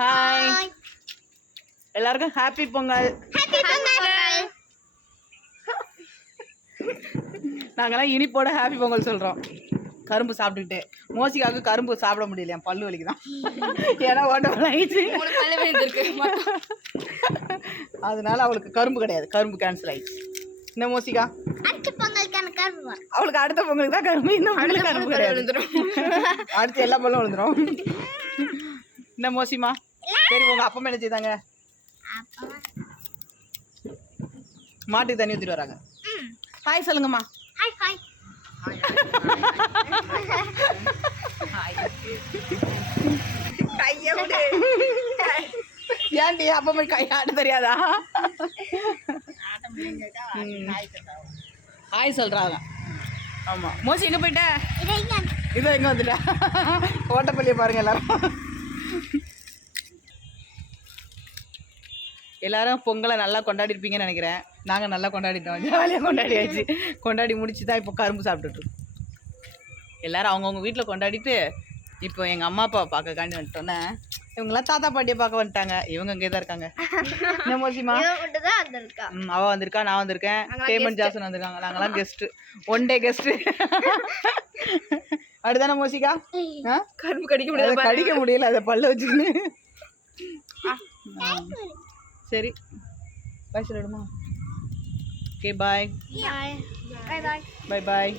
Hi எல்லாருக்கும் happy Pongal. நாங்கெல்லாம் இனிப்போட happy Pongal சொல்கிறோம் கரும்பு சாப்பிட்டுக்கிட்டு. மோசிக்காவுக்கு கரும்பு சாப்பிட முடியல என் பல்லு வலிக்குதான். ஏன்னா ஓட்ட ஆயிடுச்சு அதனால அவளுக்கு கரும்பு கிடையாது. கரும்பு கேன்சல் ஆயிடுச்சு. என்ன மோசிகா? அவளுக்கு அடுத்த பொங்கலுக்கு தான் கரும்பு. இந்த பொங்கலுக்கு கரும்பு கிடையாது. அடுத்து எல்லா பல்லும் விழுந்துரும். என்ன மோசிமா? சரி உங்க அப்பா என்ன செய்தாங்க? மாட்டுக்கு தண்ணி ஊற்றிட்டு வராங்க. ஹாய் சொல்லுங்கம்மா. ஹாய் ஹாய் கைய விடு. ஏன்டி அப்பா மாதிரி கை ஆட்ட தெரியாதா. ஹாய் சொல்றாங்க. ஆமா. மோசி எங்க போயிட்ட? இதை இங்க. இதோ எங்க வந்துட்ட? ஓட்டப்பள்ளியை பாருங்க எல்லாரும். எல்லாரும் பொங்கலை நல்லா கொண்டாடிருப்பீங்கன்னு நினைக்கிறேன். நாங்கள் நல்லா கொண்டாடிட்டோம். ஜாலியாக கொண்டாடியாச்சு. கொண்டாடி முடிச்சு தான் இப்போ கரும்பு சாப்பிட்டுட்டு இருக்கோம். எல்லாரும் அவங்கவுங்க வீட்டில் கொண்டாடிட்டு இப்போ எங்கள் அம்மா அப்பா பார்க்க காண்டி வந்துட்டோன்னே இவங்கெல்லாம் தாத்தா பாட்டியை பார்க்க வந்துட்டாங்க. இவங்க இங்கே தான் இருக்காங்க. என்ன மோசிமா? ம் அவ வந்திருக்கா நான் வந்திருக்கேன். பேமெண்ட் ஜாசன் வந்திருக்காங்க. நாங்களாம் கெஸ்ட் ஒன் டே கெஸ்ட் அடுதானே மோசிகா? ஆ? கரும்பு கடிக்க அதை கடிக்க முடியல அதை பல்ல வச்சுக்கின்னு. சரி பாய் சொல்லிடுமா ஓகே பாய் பாய் பாய் பாய் பாய்